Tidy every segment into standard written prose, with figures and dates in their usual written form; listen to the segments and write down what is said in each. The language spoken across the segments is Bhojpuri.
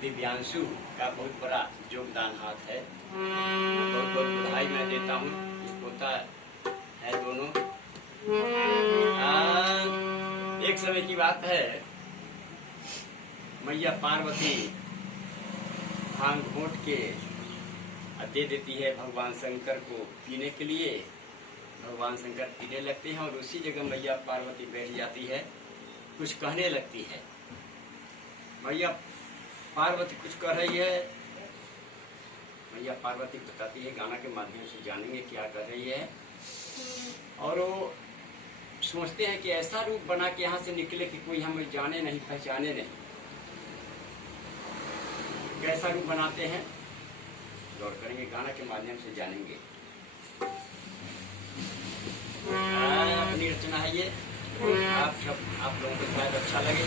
दिव्यांशु का बहुत बड़ा योगदान हाथ है। बहुत बहुत बधाई मैं देता हूँ। पोता है दोनों। एक समय की बात है, मैया पार्वती भांग घोट के दे देती है भगवान शंकर को पीने के लिए। भगवान शंकर पीने लगते हैं और उसी जगह मैया पार्वती बैठ जाती है, कुछ कहने लगती है। मैया पार्वती कुछ कह रही है। मैया पार्वती बताती है, गाना के माध्यम से जानेंगे क्या कर रही है। और वो सोचते हैं कि ऐसा रूप बना के यहाँ से निकले कि कोई हमें जाने नहीं, पहचाने नहीं। कैसा रूप बनाते हैं गौर करेंगे, गाना के माध्यम से जानेंगे। अपनी रचना है ये, आप लोगों को शायद अच्छा लगे।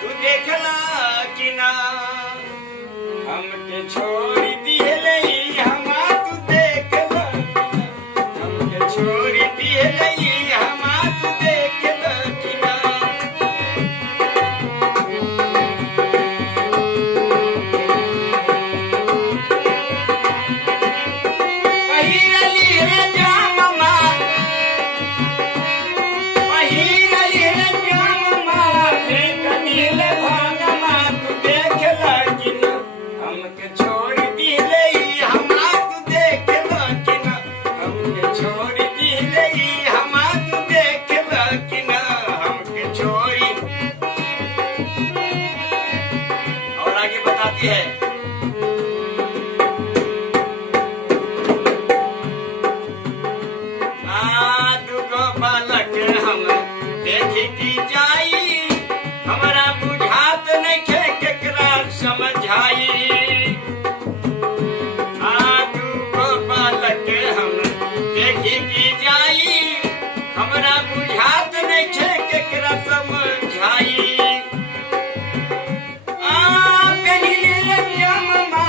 तू देखला कि ना हमके छोड़ दिहले, हमा तू देखला हमके छोड़ दिहले, हमा तू देखला कि ना। पहिरली रे जाममा, पहिरली रे जाममा, फेंक दिहले भागमा, तू देखला कि ना हमके छोड़ दिहले, हमा तू देखला कि ना। हमके छोड़ दिहले, हमा तू देखला कि ना। हमके छोड़ी। और आगे बताती है, दुगो बालक हम देखी की जाई, हमरा बुझात नइखे केकरा समझाई। दुगो बालक हम देखी की जाई, हमरा बुझात नइखे केकरा समझाई। बेलिले जाममा,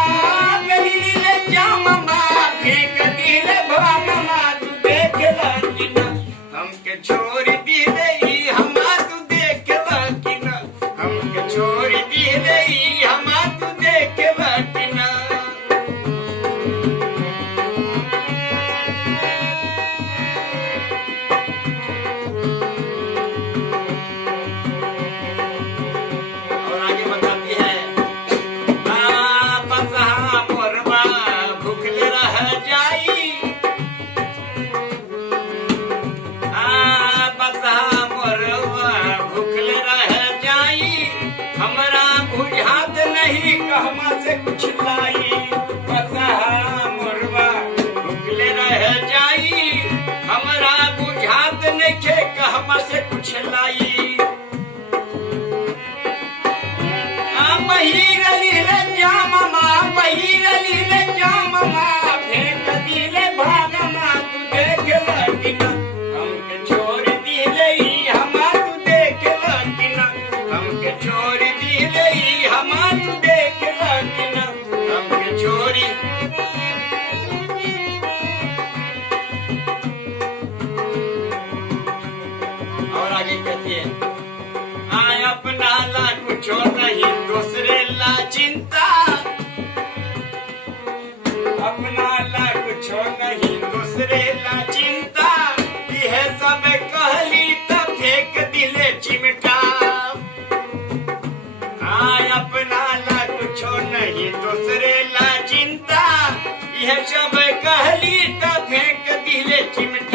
बेलिले जाममा, फेंक दिले भाममा, तू देखला कि ना हमके छोड़ दिले, हमा तू देखला कि ना। हमके छोड़ दिले, हमा तू देखला कि ना। और आगे बताती है, बसहा मोरबा भूखले रह जाई, बसहा मोरबा भूखले रह जाई, हमरा बुझात नहीं कहमा से कुछ लाई। बसहा मोरबा भूखले रह जाई, हमरा बुझात नहीं कहमा से कुछ लाई। पहिरली रे जाममा, पहिरली रे जाममा, फेंक दिले भागमा, तू देखला कि ना। हमके छोड़ दिले, हमा तू देखला कि ना। हमके छोड़ दिले, हमा तू देखला कि ना। हमके छोड़ी। और आगे कहती है, अपना ला कुछ नहीं, दूसरे ला चिंता। अपना ला कुछ नहीं, दूसरे ला चिंता। यह सब कहली तो फेंक दिले चिमटा। अपना ला कुछ नहीं, दूसरे ला चिंता। यह सब कहली तो फेंक दिले चिमटा।